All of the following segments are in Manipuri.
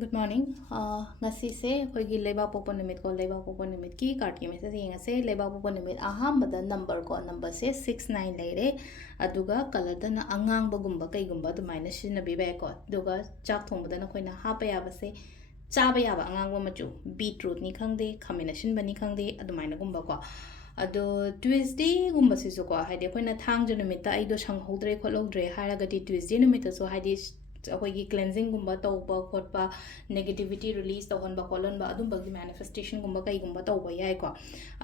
Good morning. Ngasise hoigi leba popo nimit ko leba popo nimit ki card ki message yengase leba popo nimit ahambada number ko number se 69 leire aduga color da na angang bagumba kai gumba dumaina shinna bibe ko aduga chak thongba na khoina hapa ya base chaba ya ba angang ba machu beetroot ni khangde combination bani khangde adumaina gumba ko ado Tuesday gumba sisu ko haide khoina thang ju nimit ta aido sang hodre kholodre haraga di Tuesday nimit so haide अखोगी क्लेंजिंग गुम्बा तौबा खोटपा नेगेटिविटी रिलीज तौहनबा खोलनबा अदुम्बगी मैनिफेस्टेशन गुम्बा कईगुम्बा तौबा याइको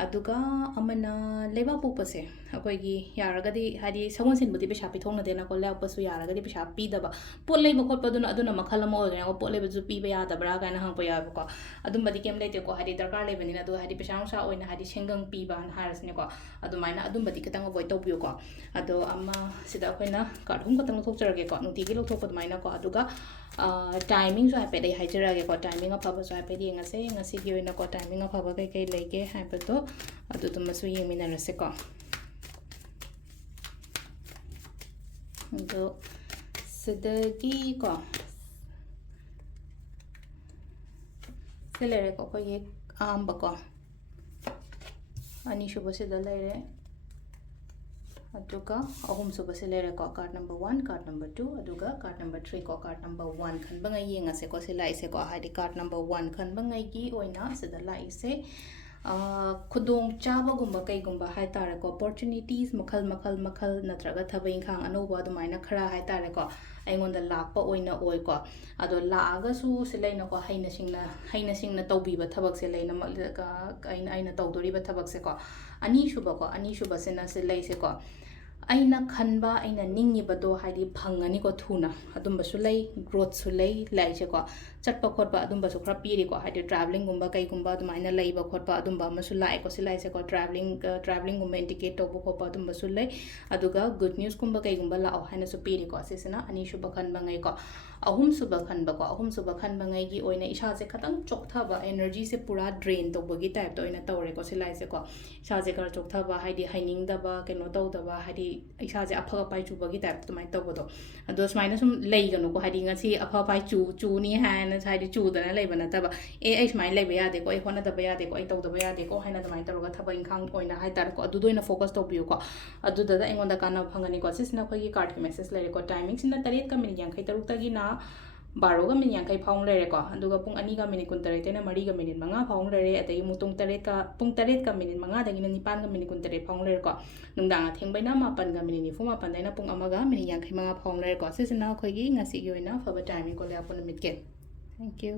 अदुगा अमना लेबा पोपसे अखोगी यारगदी हादी सगोन सिनबुदी पेशा पिथोंना देना को लेपसु यारगदी पेशा पीदबा पोट लेबा खोटपदुना अदुना मखल अमा ओइगना को पोट लेबजु पीबा यादबरा गाना हंगपा याबको अदुम्बदी केम लेते को हादी दरकार लेबनिना अदु हादी पेशा नुसा ओइना हादी सेंगंग पीबा हारसने को अदुमाइना अदुम्बदी खतंग अवॉइड तौबियो को अदो अमा सिदा अखोइना कार्ड हुम खतंग थोकचरगे को नुतिगी लोथोपदमाइना को अदुगा टाइमिंग जो हाइपेड आई हाइजरगे को टाइमिंग अफबा जो हाइपेड येंगसे ngasigi oina ko timing अफबा kai kai lege haibado adudumsu yengminarase ko do sidagi ko selere ko ko ye amba ko ani shuba sida lere aduga ahum suba selere ko card number 1 card number 2 aduga card number 3 ko card number 1 khan bangai yenga se ko sila ise ko hadi card number 1 khan bangai gi oina sida la ise khudong chaba gumba kai gumba hai tare ko opportunities makhal natraga thabai khang anoba adumaina khara hai tare ko aingonda lakpa oina oi ko ado laaga su silaina ko haina singna tawbiba thabak se laina ka aina tawdori ba thabak se ko ani shuba se na se lai se ko aina khanba aina ningi bado haidi phangani ko thuna adumba su lai growth su lai lai che ko chatpa khotpa adumba su khra piri ko haidi traveling gumba kai gumba adumaina lai ba khotpa adumba ma su lai ko silai se ko traveling gumba indicate to ko pa adumba su lai aduga good news gumba kai gumba la haina su piri ko sisina ani shuba khan bangai ko ahum suba khan bangai gi oina isha se khatang choktha ba energy se pura drain to bogi type to oina tawre ko silai se ko isha se kar choktha ba haidi haining da ba keno taw da ba haidi isa je apha pai chu bagi type to mai to bodo ado smaina sum lei ganu ko hadi ngasi apha pai chu ni han haidi chu da na lei bana ta ba ai smai lei ba ya de ko ai hona da ba ya de ko ai to da ba ya de ko haina da mai to ga thaba inkhang oina hai tar ko adu doina focus to biu ko adu da engon da kana phangani ko sisna khoi gi card ki message lei ko timing sina taret ka min yang khai taruk ta gi na बारोगा मिनिट यांखै फाउंग लेरेको अदुगा पुंग अनिगा मिनिट कुंतरेट तेना मरीगा मिनिट मंगा फाउंग लेरे अतै मुतुंग तरेट का पुंग तरेट का मिनिट मंगा दगिना निपान का मिनिट कुंतरेट फाउंग लेरेको नुंदांगा थेंगबैना मापन का मिनिट निफु मापन दैना पुंग अमगा मिनिट यांखै मंगा फाउंग लेरेको सिसना खोगी ngasi gi oina फबा टाइमिंग को ले अपन मिट के थैंक यू